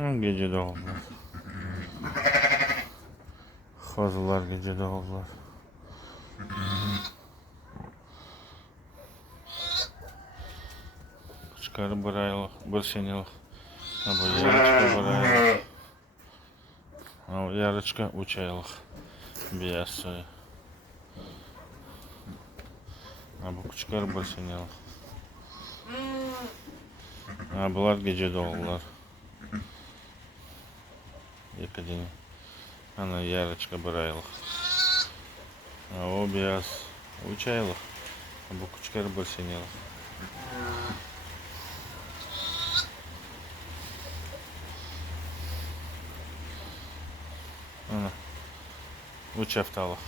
Gece doğumlar. Kazılar gece doğumlar. Çıkarı bir aylık, bir senelik. Ha bu yarıçka bir aylık. Ha bu yarıçka 3 aylık. Beyaz soyu. Ha bu çıkarı bir senelik. Ha bunlar gece doğumlar. Yakadini. Ana yarıçka bir aylık. Ha o beyaz 3 aylık. Ha bu çıkarı bir senelik. Ana 3 haftalık.